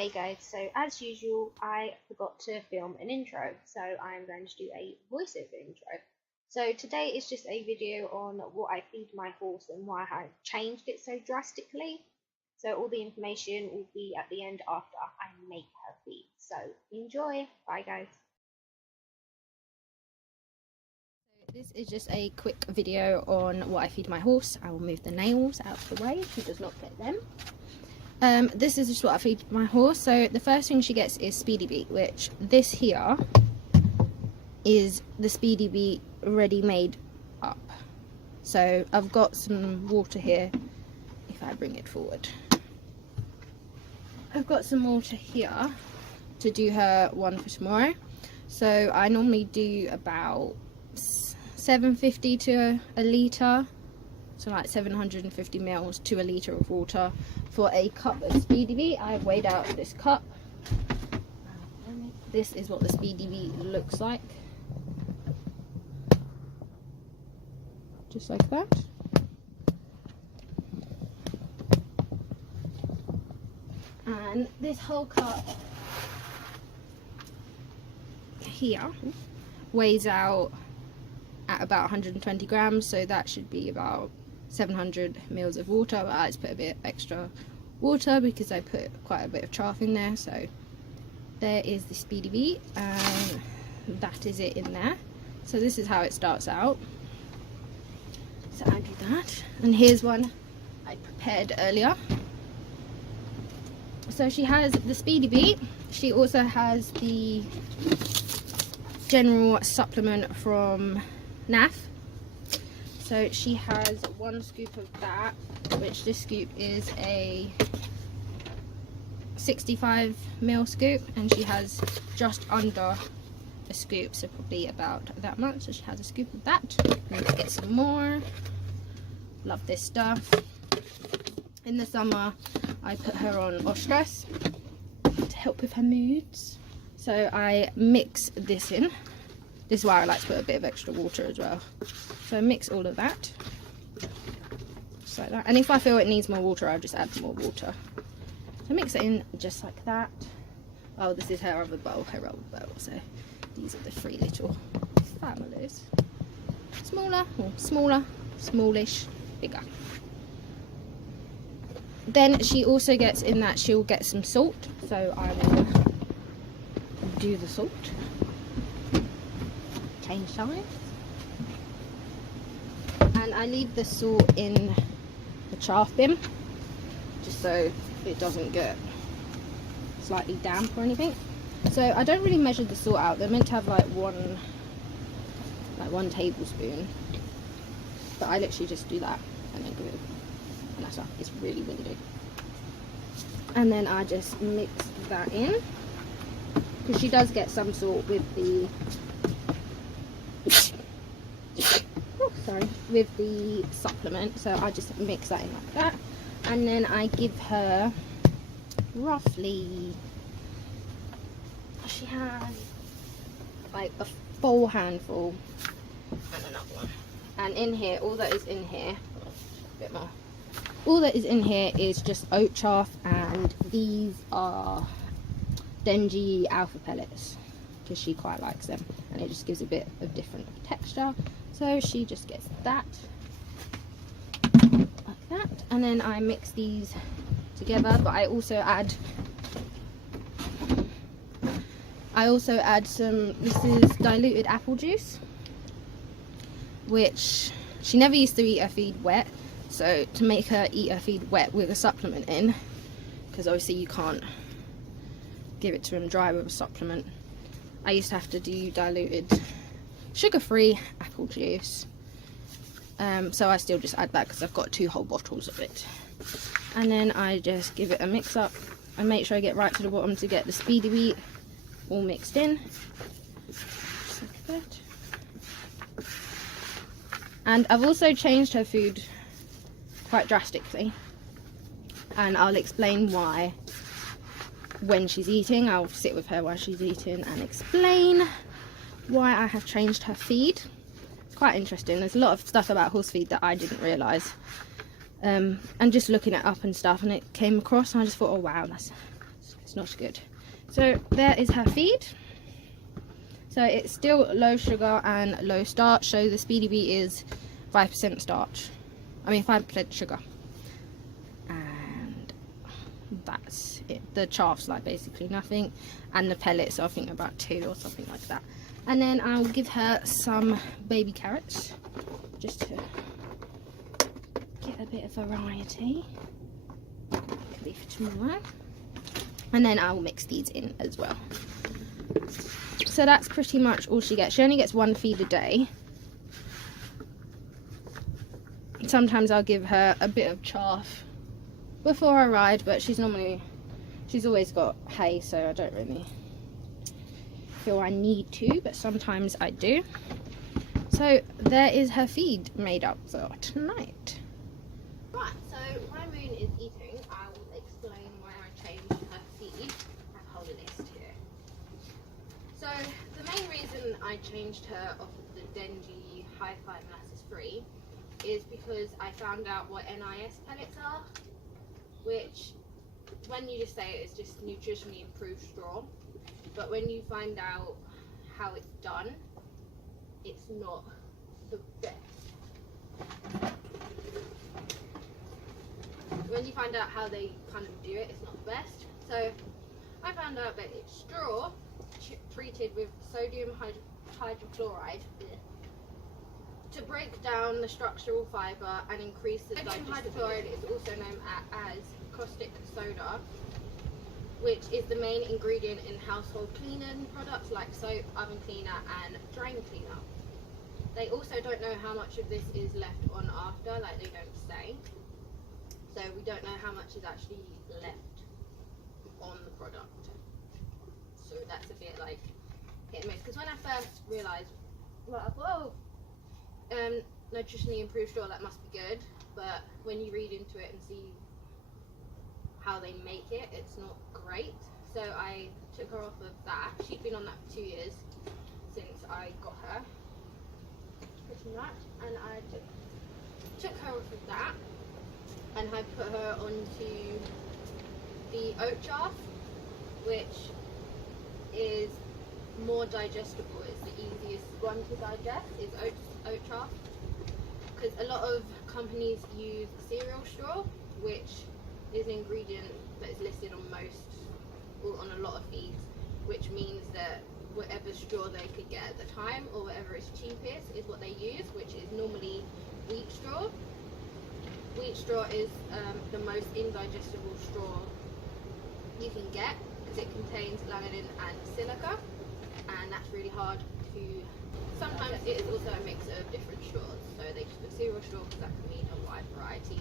Hey guys, so as usual, I forgot to film an intro, so I'm going to do a voiceover intro. So today is just a video on what I feed my horse and why I've changed it so drastically. So all the information will be at the end after I make her feed. So enjoy. Bye guys. This is just a quick video on what I feed my horse. I will move the nails out of the way. She does not get them. This is just what I feed my horse. So the first thing she gets is Speedy Beet, which this here is the Speedy Beet ready made up. So I've got some water here. If I bring it forward, I've got some water here to do her one for tomorrow. So I normally do about 750 to a litre. So like 750 mils to a litre of water for a cup of Speedy Beet. I've weighed out this cup. This is what the Speedy Beet looks like. Just like that. And this whole cup here weighs out at about 120 grams, so that should be about 700 mils of water, but I just put a bit extra water because I put quite a bit of chaff in there. So there is the Speedy Beet, and that is it in there. So this is how it starts out. So I do that, and here's one I prepared earlier. So she has the Speedy Beet. She also has the general supplement from NAF. So she has one scoop of that, which this scoop is a 65 ml scoop, and she has just under a scoop, so probably about that much. So she has a scoop of that. Let's get some more. Love this stuff. In the summer I put her on Ostress to help with her moods, so I mix this in. This is why I like to put a bit of extra water as well. So I mix all of that, just like that. And if I feel it needs more water, I'll just add more water. So mix it in just like that. Oh, this is her other bowl, So these are the three little families. Smaller, or smaller, smallish, bigger. Then she also gets in that she'll get some salt. So I will do the salt. Change size, and I leave the salt in the chaff bin just so it doesn't get slightly damp or anything. So I don't really measure the salt out. They're meant to have like one tablespoon, but I literally just do that and then give it, and that's all. It's really big. And then I just mix that in, because she does get some salt with the with the supplement, so I just mix that in like that. And then I give her roughly, she has like a full handful and another one. And in here, all that is in here, a bit more, all that is in here is just oat chaff, and these are Denji alpha pellets because she quite likes them, and it just gives a bit of different texture. So she just gets that like that, and then I mix these together. But I also add some, this is diluted apple juice, which she never used to eat her feed wet. So to make her eat her feed wet with a supplement in, because obviously you can't give it to him dry with a supplement, I used to have to do diluted sugar-free apple juice. So I still just add that because I've got 2 whole bottles of it. And then I just give it a mix up and make sure I get right to the bottom to get the Speedy Beet all mixed in, just like that. And I've also changed her food quite drastically, and I'll explain why when she's eating. I'll sit with her while she's eating and explain why I have changed her feed. It's quite interesting. There's a lot of stuff about horse feed that I didn't realise, and just looking it up and stuff, and it came across, and I just thought, oh wow, that's It's not good. So there is her feed. So it's still low sugar and low starch. So the Speedy Bee is 5% starch. I mean 5% sugar. And that's it. The chaff's like basically nothing. And the pellets are I think about 2 or something like that. And then I'll give her some baby carrots. Just to get a bit of variety. Could be for tomorrow. And then I'll mix these in as well. So that's pretty much all she gets. She only gets 1 feed a day. Sometimes I'll give her a bit of chaff before I ride, but she's always got hay, so I don't really feel I need to, but sometimes I do. So there is her feed made up for tonight. Right, so while Moon is eating, I will explain why I changed her feed. I have a whole list here. So the main reason I changed her off of the Denji Hi-Fi Molasses Free is because I found out what NIS pellets are, which when you just say it, it's just nutritionally improved straw, but when you find out how it's done, it's not the best. When you find out how they kind of do it, it's not the best. So I found out that it's straw treated with sodium hydrochloride to break down the structural fibre and increase the digestibility. Sodium hydrochloride is also known as caustic soda, which is the main ingredient in household cleaning products like soap, oven cleaner and drain cleaner. They also don't know how much of this is left on after, like they don't say. So we don't know how much is actually left on the product. So that's a bit like hit and miss. Because when I first realised, well, I thought, nutritionally improved straw, that must be good. But when you read into it and see how they make it, it's not great. So I took her off of that. She'd been on that for 2 years since I got her, pretty much. And I took her off of that, and I put her onto the oat chaff, which is more digestible. It's the easiest one to digest, is oat chaff, because a lot of companies use cereal straw, which is an ingredient that is listed on on a lot of feeds, which means that whatever straw they could get at the time, or whatever is cheapest, is what they use, which is normally wheat straw. Wheat straw is the most indigestible straw you can get, because it contains lanolin and silica, and that's really hard to. Sometimes it is also a mix of different straws, so they just put cereal straw because that can mean a wide variety